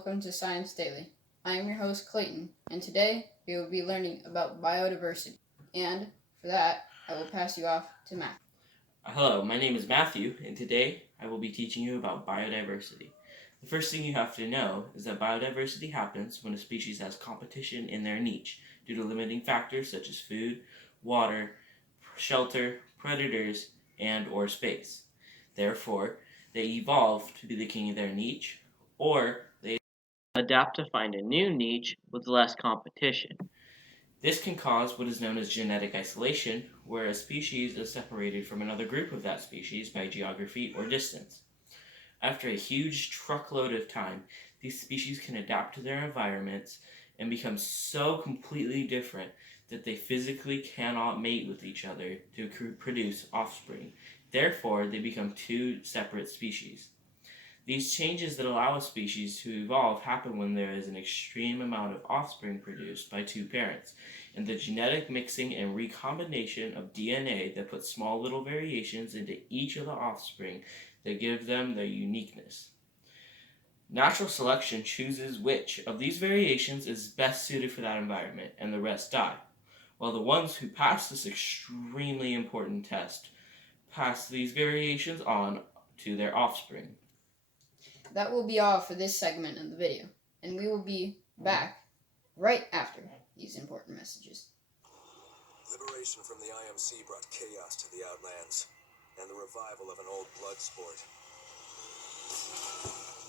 Welcome to Science Daily. I am your host Clayton, and today we will be learning about biodiversity. And for that, I will pass you off to Matt. Hello, my name is Matthew, and today I will be teaching you about biodiversity. The first thing you have to know is that biodiversity happens when a species has competition in their niche due to limiting factors such as food, water, shelter, predators, and or space. Therefore, they evolve to be the king of their niche, or they adapt to find a new niche with less competition. This can cause what is known as genetic isolation, where a species is separated from another group of that species by geography or distance. After a huge truckload of time, these species can adapt to their environments and become so completely different that they physically cannot mate with each other to produce offspring. Therefore, they become two separate species. These changes that allow a species to evolve happen when there is an extreme amount of offspring produced by two parents, and the genetic mixing and recombination of DNA that puts small little variations into each of the offspring that give them their uniqueness. Natural selection chooses which of these variations is best suited for that environment, and the rest die, while the ones who pass this extremely important test pass these variations on to their offspring. That will be all for this segment of the video, and we will be back right after these important messages. Liberation from the IMC brought chaos to the Outlands, and the revival of an old blood sport.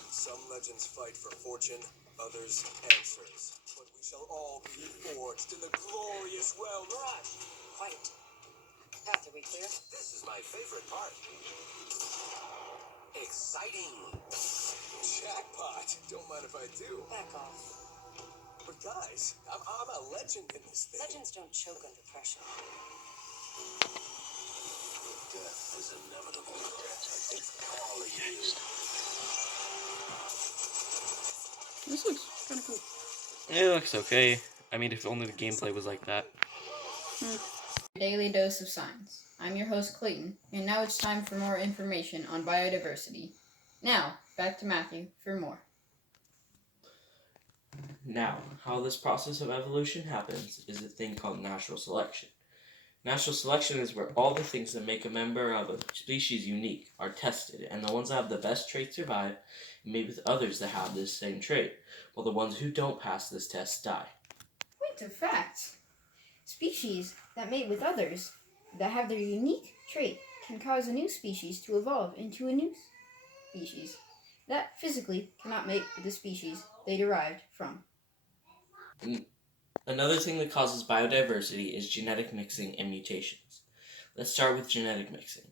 Some legends fight for fortune, others answers. But we shall all be forged in the glorious realm. Mirage, quiet. Path, are we clear? This is my favorite part. Exciting. Jackpot. Don't mind if I do. Back off. But guys, I'm a legend in this thing. Legends don't choke under pressure. Death is inevitable. It's calling you. This looks kind of cool. It looks okay. I mean, if only the gameplay was like that. Daily dose of science. I'm your host Clayton, and now it's time for more information on biodiversity. Now, back to Matthew for more. Now, how this process of evolution happens is a thing called natural selection. Natural selection is where all the things that make a member of a species unique are tested, and the ones that have the best trait survive and mate with others that have this same trait, while the ones who don't pass this test die. Wait, a fact. Species that mate with others that have their unique trait can cause a new species to evolve into a new species that physically cannot mate with the species they derived from. Another thing that causes biodiversity is genetic mixing and mutations. Let's start with genetic mixing.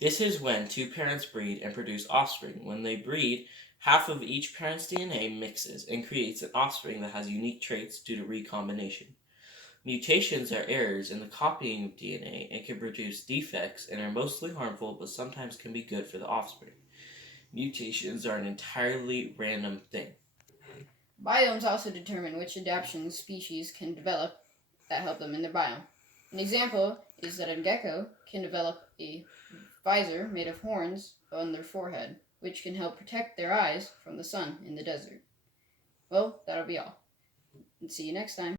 This is when two parents breed and produce offspring. When they breed, half of each parent's DNA mixes and creates an offspring that has unique traits due to recombination. Mutations are errors in the copying of DNA and can produce defects and are mostly harmful but sometimes can be good for the offspring. Mutations are an entirely random thing. Biomes also determine which adaptations species can develop that help them in their biome. An example is that a gecko can develop a visor made of horns on their forehead, which can help protect their eyes from the sun in the desert. Well, that'll be all. And see you next time.